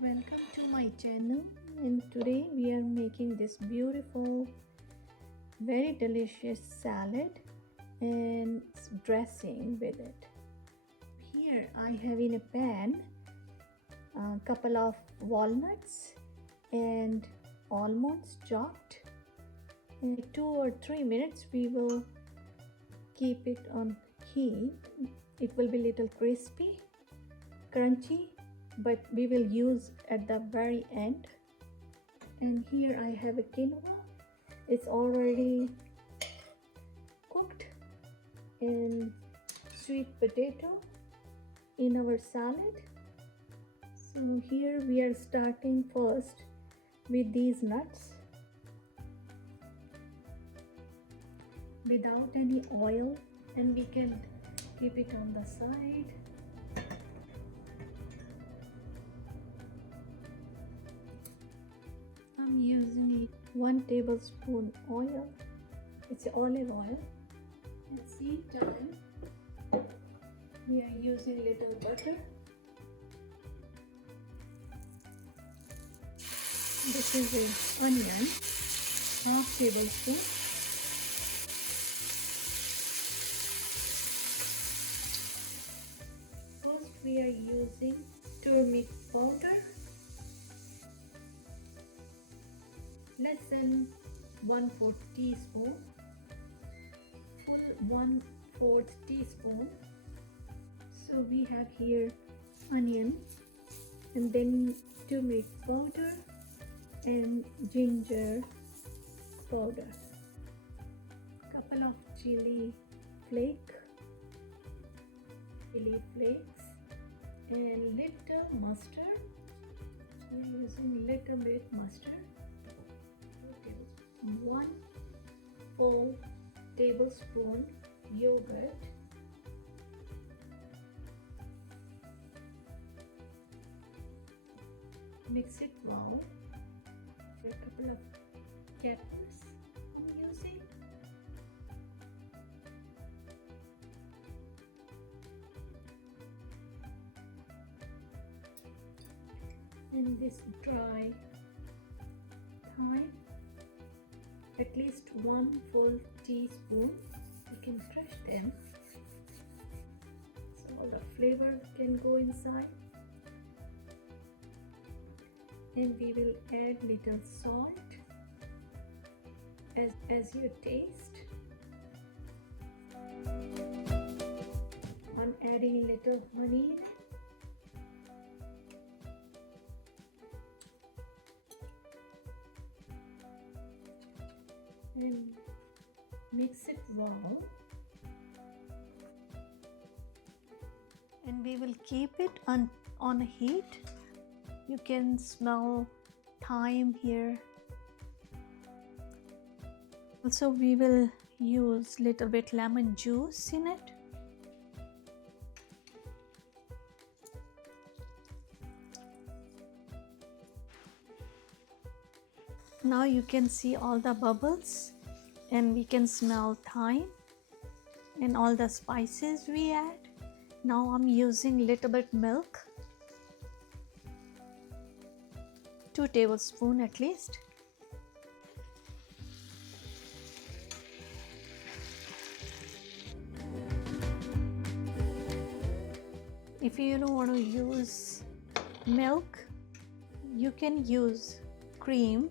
Welcome to my channel, and today we are making this beautiful, very delicious salad and dressing with it. Here I have in a pan a couple of walnuts and almonds chopped. In 2 or 3 minutes we will keep it on heat. It will be little crispy, crunchy, but we will use at the very end. And here I have a quinoa. It's already cooked, and sweet potato in our salad. So here we are starting first with these nuts without any oil, and we can keep it on the side. I'm using 1 tablespoon oil. It's olive oil. At same time, we are using little butter. This is an onion, half tablespoon. First, we are using turmeric powder. Less than 1/4 teaspoon, full 1/4 teaspoon. So we have here onion, and then turmeric powder and ginger powder, couple of chili flakes, and little mustard. We're using little bit mustard. 1 full tablespoon yogurt, mix it well. A couple of capers I'm using, and this dry thyme, at least 1 full teaspoon. You can crush them so all the flavor can go inside. And we will add little salt as your taste. I'm adding a little honey in it. And mix it well, and we will keep it on heat. You can smell thyme here. Also, we will use little bit lemon juice in it. Now you can see all the bubbles, and we can smell thyme and all the spices we add. Now I'm using little bit milk, 2 tablespoons at least. If you don't want to use milk, you can use cream,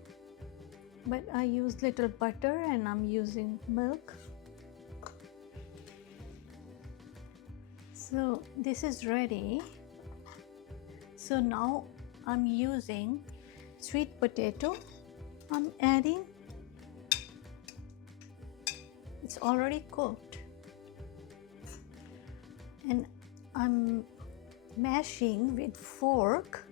but I use little butter and I'm using milk. So this is ready. So now I'm using sweet potato. I'm adding. It's already cooked, and I'm mashing with fork.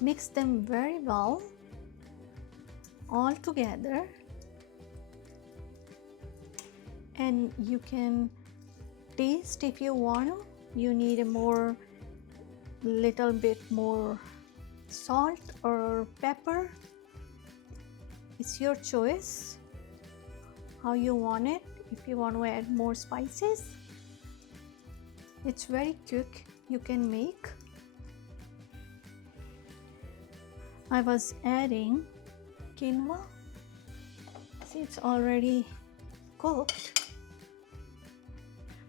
Mix them very well all together, and you can taste if you want to. You need a little bit more salt or pepper. It's your choice how you want it. If you want to add more spices, it's very quick you can make. I was adding quinoa. See, it's already cooked.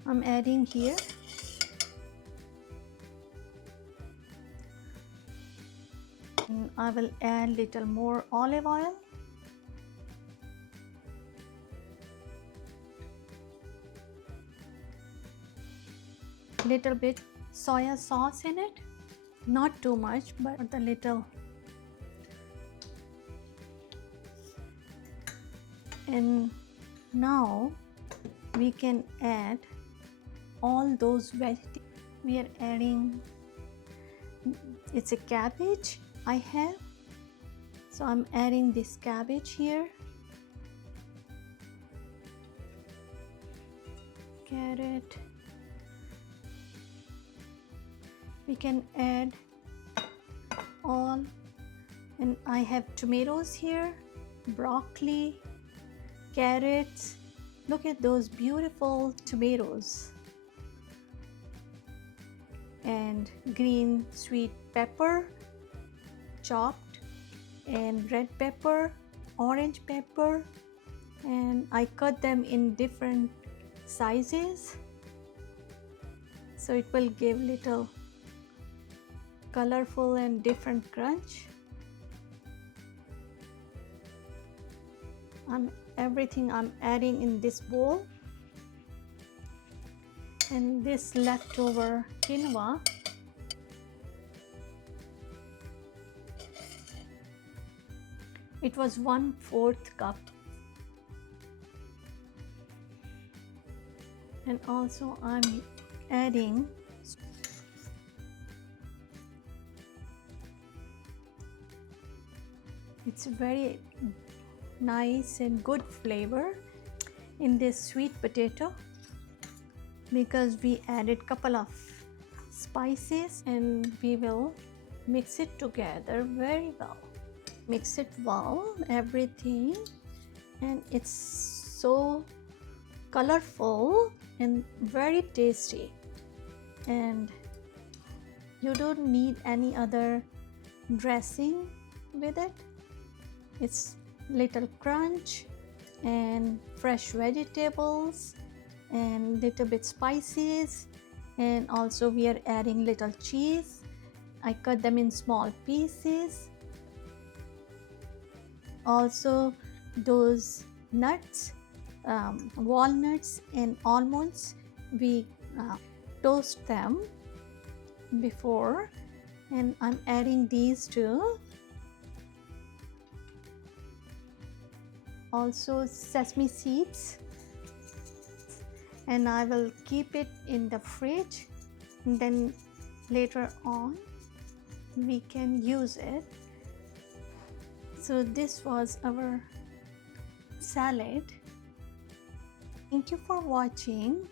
I'm adding here and I will add little more olive oil. Little bit soya sauce in it, not too much, but a little. And now we can add all those vegetables. We are adding, it's a cabbage I have, so I'm adding this cabbage here, carrot. We can add all, and I have tomatoes here, broccoli, carrots. Look at those beautiful tomatoes, and green sweet pepper chopped, and red pepper, orange pepper, and I cut them in different sizes so it will give little colorful and different crunch. Everything I'm adding in this bowl, and this leftover quinoa, it was 1/4 cup, and also I'm adding it's very nice and good flavor in this sweet potato because we added couple of spices, and we will mix it together very well. Mix it well, everything, and it's so colorful and very tasty, and you don't need any other dressing with it. It's little crunch and fresh vegetables and little bit spices, and also we are adding little cheese. I cut them in small pieces. Also those nuts, walnuts and almonds, we toast them before, and I'm adding these too. Also sesame seeds, and I will keep it in the fridge, and then later on we can use it. So this was our salad. Thank you for watching.